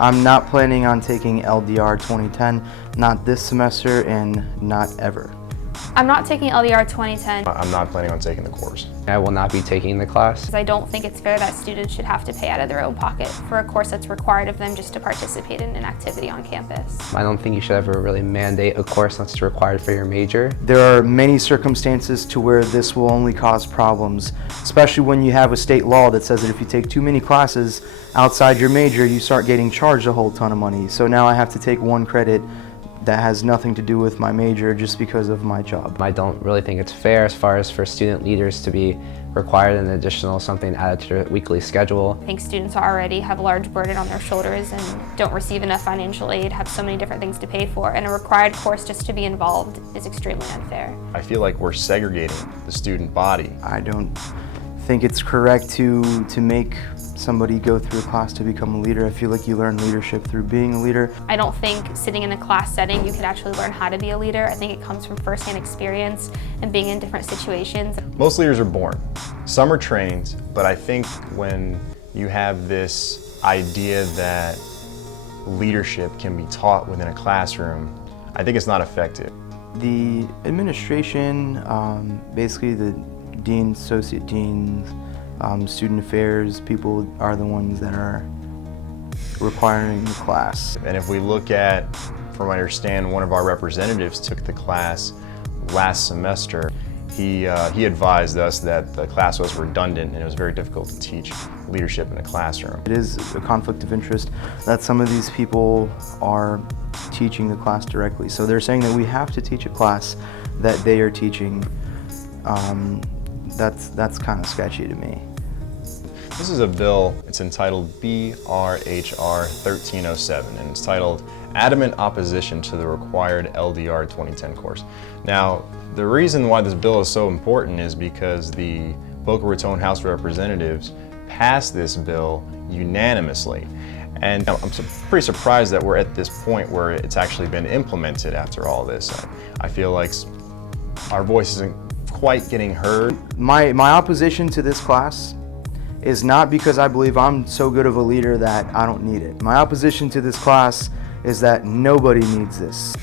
I'm not planning on taking LDR 2010, not this semester and not ever. I'm not taking LDR 2010. I'm not planning on taking the course. I will not be taking the class. Because I don't think it's fair that students should have to pay out of their own pocket for a course that's required of them just to participate in an activity on campus. I don't think you should ever really mandate a course that's required for your major. There are many circumstances to where this will only cause problems, especially when you have a state law that says that if you take too many classes outside your major, you start getting charged a whole ton of money. So now I have to take one credit that has nothing to do with my major just because of my job. I don't really think it's fair as far as for student leaders to be required an additional something added to their weekly schedule. I think students already have a large burden on their shoulders and don't receive enough financial aid, have so many different things to pay for, and a required course just to be involved is extremely unfair. I feel like we're segregating the student body. I don't think it's correct to make somebody go through a class to become a leader. I feel like you learn leadership through being a leader. I don't think sitting in a class setting you could actually learn how to be a leader. I think it comes from firsthand experience and being in different situations. Most leaders are born. Some are trained, but I think when you have this idea that leadership can be taught within a classroom, I think it's not effective. The administration, basically the deans, associate deans, student affairs people are the ones that are requiring the class. And if we look at, from what I understand, one of our representatives took the class last semester. He advised us that the class was redundant and it was very difficult to teach leadership in a classroom. It is a conflict of interest that some of these people are teaching the class directly. So they're saying that we have to teach a class that they are teaching. That's kind of sketchy to me. This is a bill, it's entitled BRHR 1307, and it's titled Adamant Opposition to the Required LDR 2010 Course. Now, the reason why this bill is so important is because the Boca Raton House of Representatives passed this bill unanimously. And I'm pretty surprised that we're at this point where it's actually been implemented after all this. I feel like our voice isn't quite getting heard. My opposition to this class is not because I believe I'm so good of a leader that I don't need it. My opposition to this class is that nobody needs this.